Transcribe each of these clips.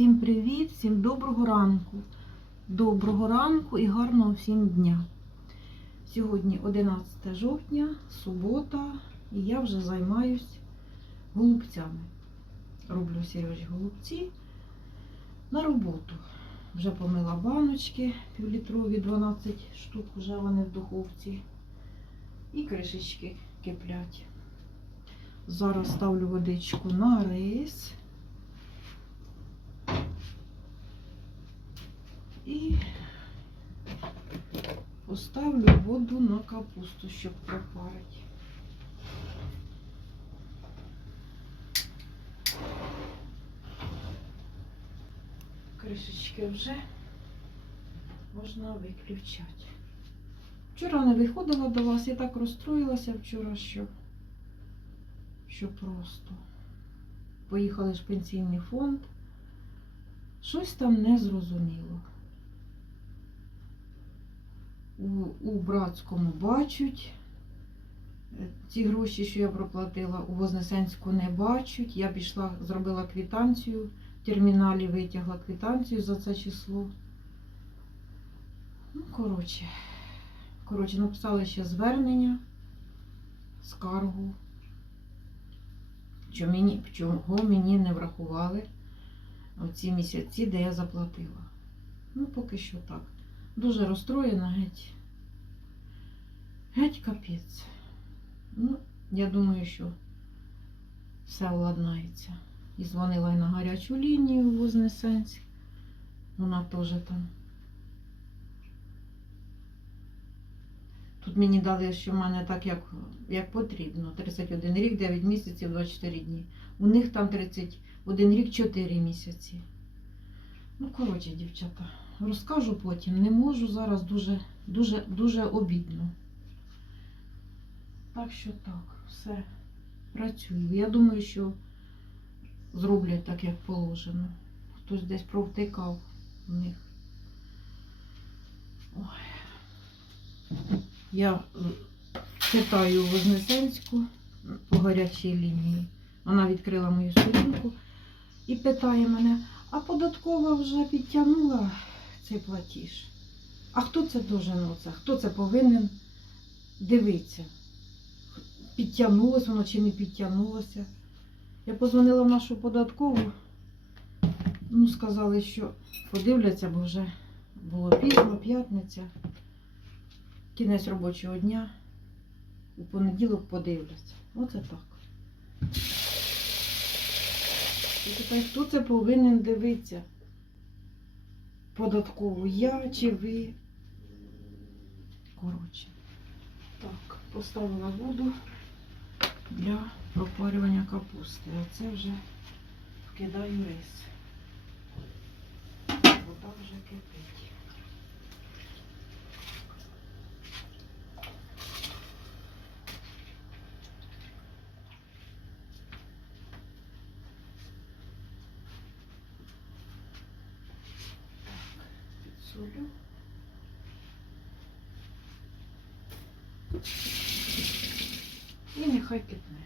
Всім привіт, всім доброго ранку. Доброго ранку і гарного всім дня. Сьогодні 11 жовтня, субота, і я вже займаюсь голубцями. Роблю Сережі голубці на роботу. Вже помила баночки півлітрові 12 штук, вже вони в духовці. І кришечки киплять. Зараз ставлю водичку на рис. І поставлю воду на капусту, щоб пропарити. Кришечки вже можна виключати. Вчора не виходила до вас, я так розстроїлася вчора, що, що просто. Поїхали ж в пенсійний фонд. Щось там не зрозуміло. У, у братському бачать. Е, Ці гроші, що я проплатила, у Вознесенську не бачать. Я пішла, зробила квитанцію, в терміналі витягла квитанцію за це число. Ну, коротше, коротше, написали ще звернення, скаргу, що мені, чого мені не врахували оці місяці, де я заплатила. Ну, поки що так. Дуже розстроєна геть. Геть капець. Ну, я думаю, що все владнається. І дзвонила і на гарячу лінію в Вознесенськ. Вона теж там. Тут мені дали, що в мене так, як, як потрібно. 31 рік, 9 місяців, 24 дні. У них там 31 рік, 4 місяці. Ну, коротше, дівчата, розкажу потім. Не можу зараз дуже, дуже, дуже обідно. Так що так, все, працюю. Я думаю, що зроблять так, як положено. Хтось десь провтикав в них. Ой. Я е, читаю Вознесенську по гарячій лінії. Вона відкрила мою сторінку і питає мене, а податкова вже підтягнула цей платіж. А хто це должен оце? Хто це повинен дивитися? Підтягнулося воно чи не підтягнулося? Я позвонила в нашу податкову. Ну, сказали, що подивляться, бо вже було пізно, п'ятниця. Кінець робочого дня. У понеділок подивляться. Оце так. І тепер хто це повинен дивитися? Податкову я чи ви? Коротше. Так, поставила воду для пропарювання капусти. А це вже вкидаю рис. Вода вже кипить. Підсолю. І нехай кипне.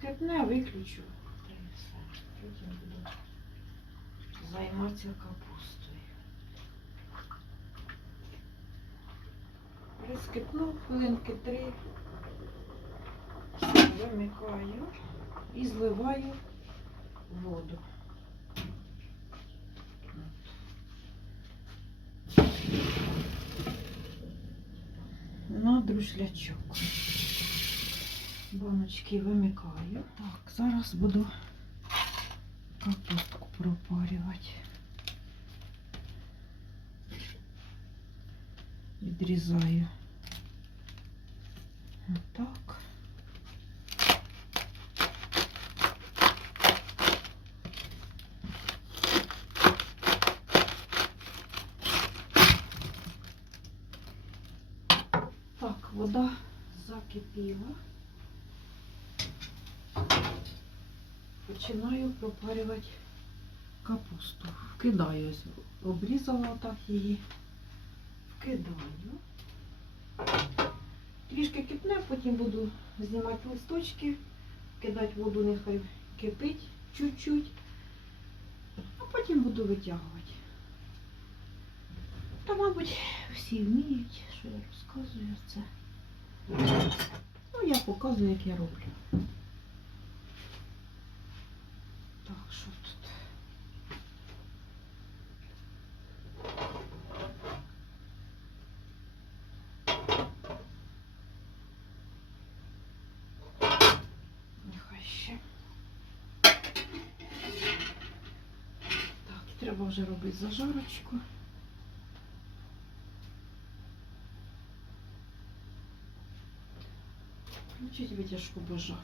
Кипне, виключу. Та й все. Потім буду займатися капустою. Розкипну хвилинки три. Вимикаю і зливаю воду. На друшлячок. Баночки вимикаю. Так, зараз буду капустку пропарювати. Відрізаю. Отак. Так, вода закипіла. Починаю пропарювати капусту. Вкидаю, ось обрізала отак її. Вкидаю. Трішки кипне, потім буду знімати листочки, кидати воду, нехай кипить чуть-чуть, а потім буду витягувати. Та, мабуть, всі вміють, що я розказую це. Ну, я показую, як я роблю. Так, що тут? Нехай ще. Так, треба вже робити зажарочку. Включить витяжку. Так.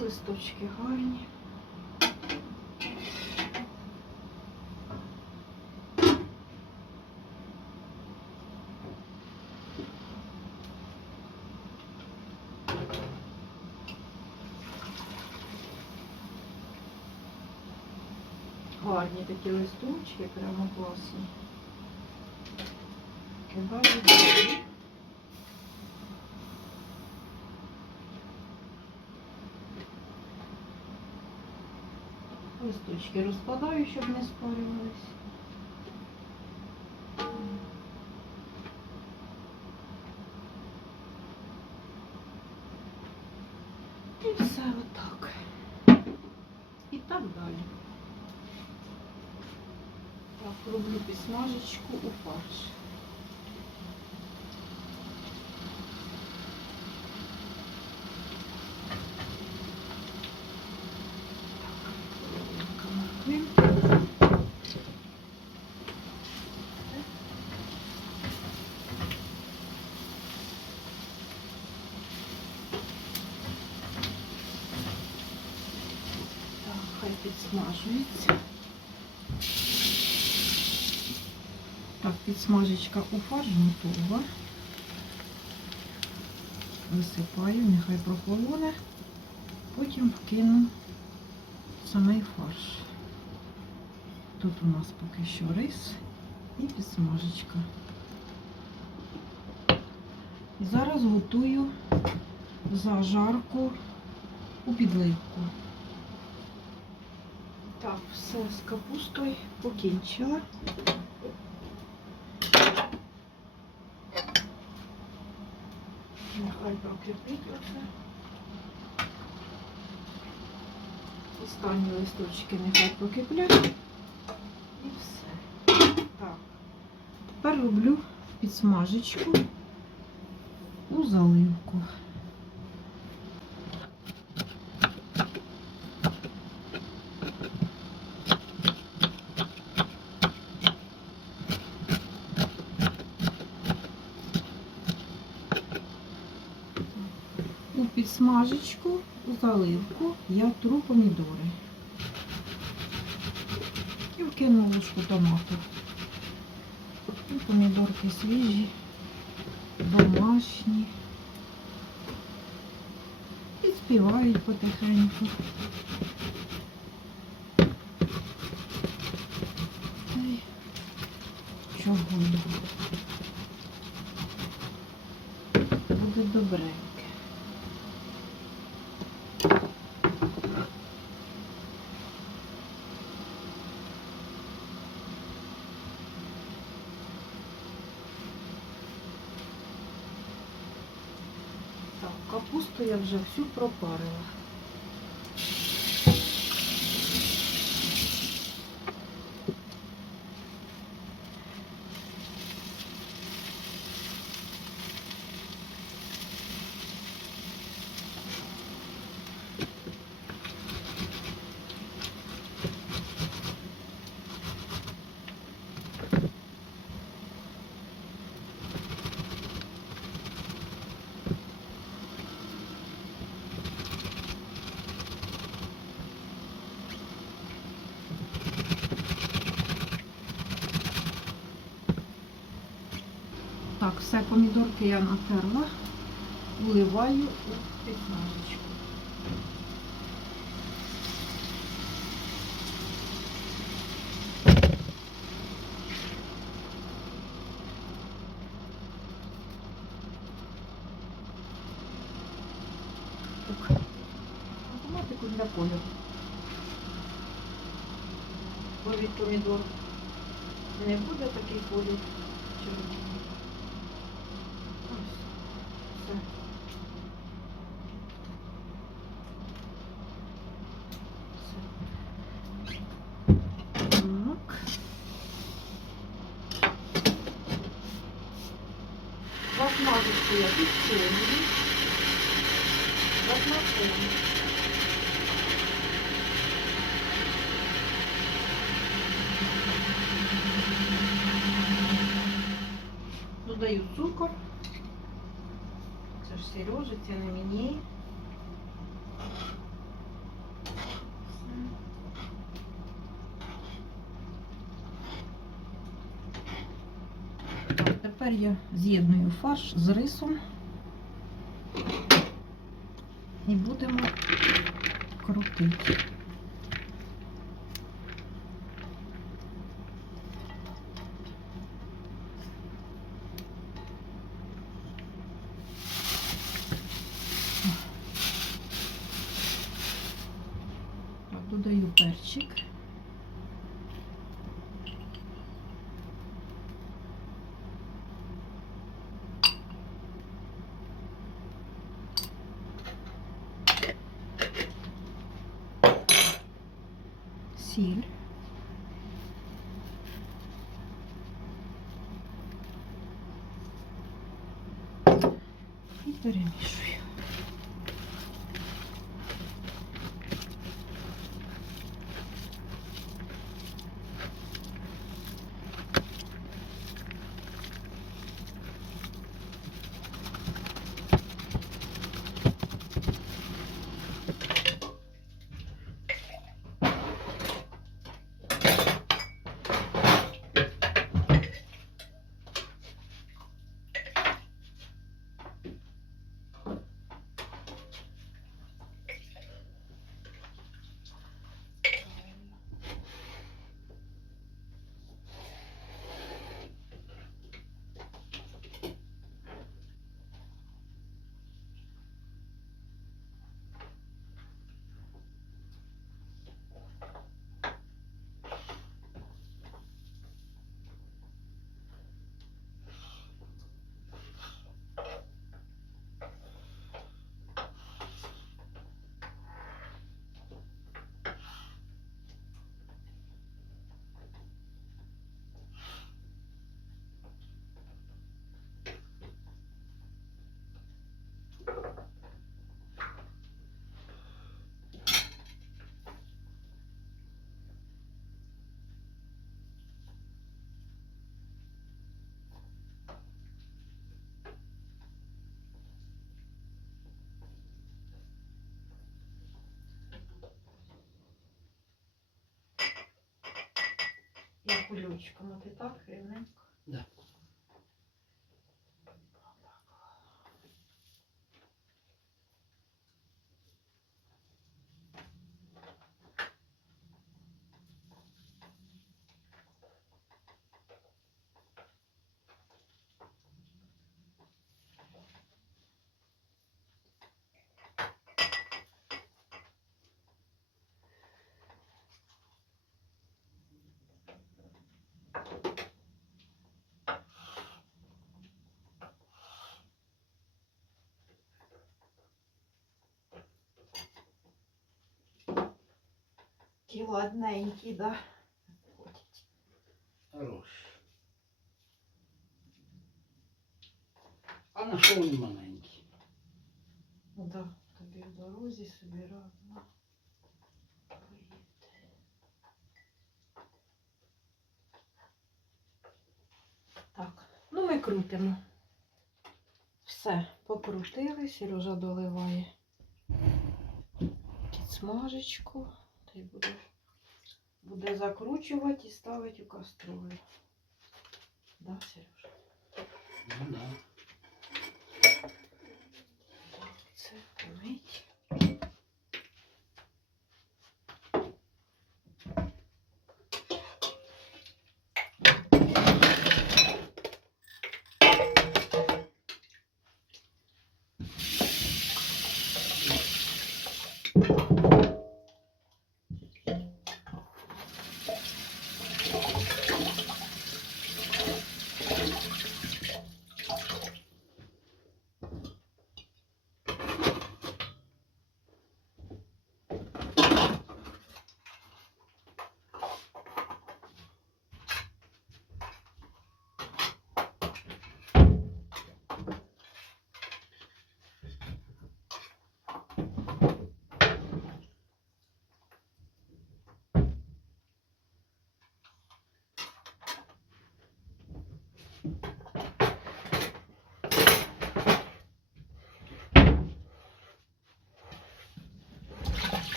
Листочки гарні. Гарні такі листочки, прямо класні. Листочки розкладаю, щоб не спарювались. Роблю підсмажечку у фарш. Так, підсмажечка у фарш готова. Висипаю, нехай прохолоне. Потім вкину самий фарш. Тут у нас поки що рис і підсмажечка. Зараз готую зажарку у підливку. Так, все з капустою покінчила. Нехай прокріпить оце. Останні листочки нехай покиплять. І все. Так. Тепер роблю підсмажечку у заливку. У підсмажечку, заливку я тру помідори. І вкину ложку томату. І помідорки свіжі, домашні. І співають потихеньку. Чого? Буде добреньке. Так, капусту я вже всю пропарила. Все, помідорки я натерла, вливаю у підсмажечку. Так, автоматику для кольору. Бо від помідор не буде такий колір Підсолюю. Засмажую. Додаю цукор. Це ж Сережа, це не мені. Тепер я з'єдную фарш з рисом і будемо крутити. Сіль. І перемішую. Я кульочком, а ти так рівненько. Да. Ті ладненькі, да. Ходять. Хорош. А на що вони маленькі? Да, тобі в дорозі собі рано. Так, ну ми крутимо. Все, покрутили, Сережа доливає підсмажечку. Та й буде, буде закручувати і ставити у каструлю. Да, Сережа? Ну, да. Це помить.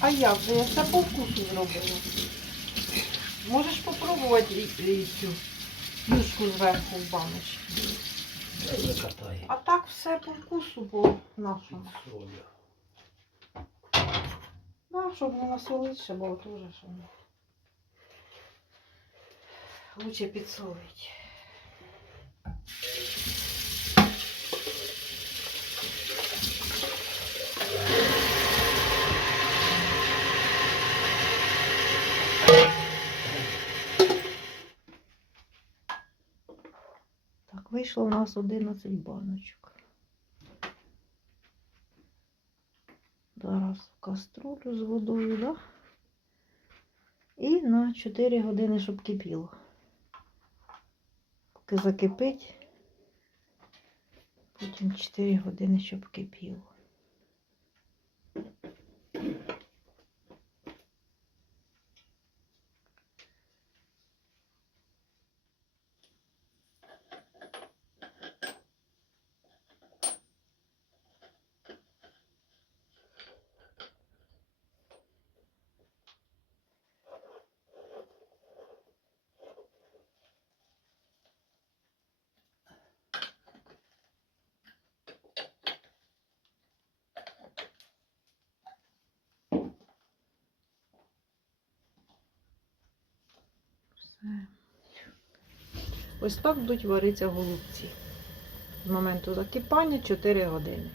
А як же? Я все по вкусу зробила. Можеш попробувати цю юшку зверху в баночці. А так все по вкусу по нашому. Да, щоб не насолити ще було теж, що не. Лучше підсолить. Вийшло у нас 11 баночок. Зараз в каструлю з водою, да? І на 4 години, щоб кипіло. Поки закипить, потім 4 години, щоб кипіло. Все. Ось так будуть варитися голубці. З моменту закипання 4 години.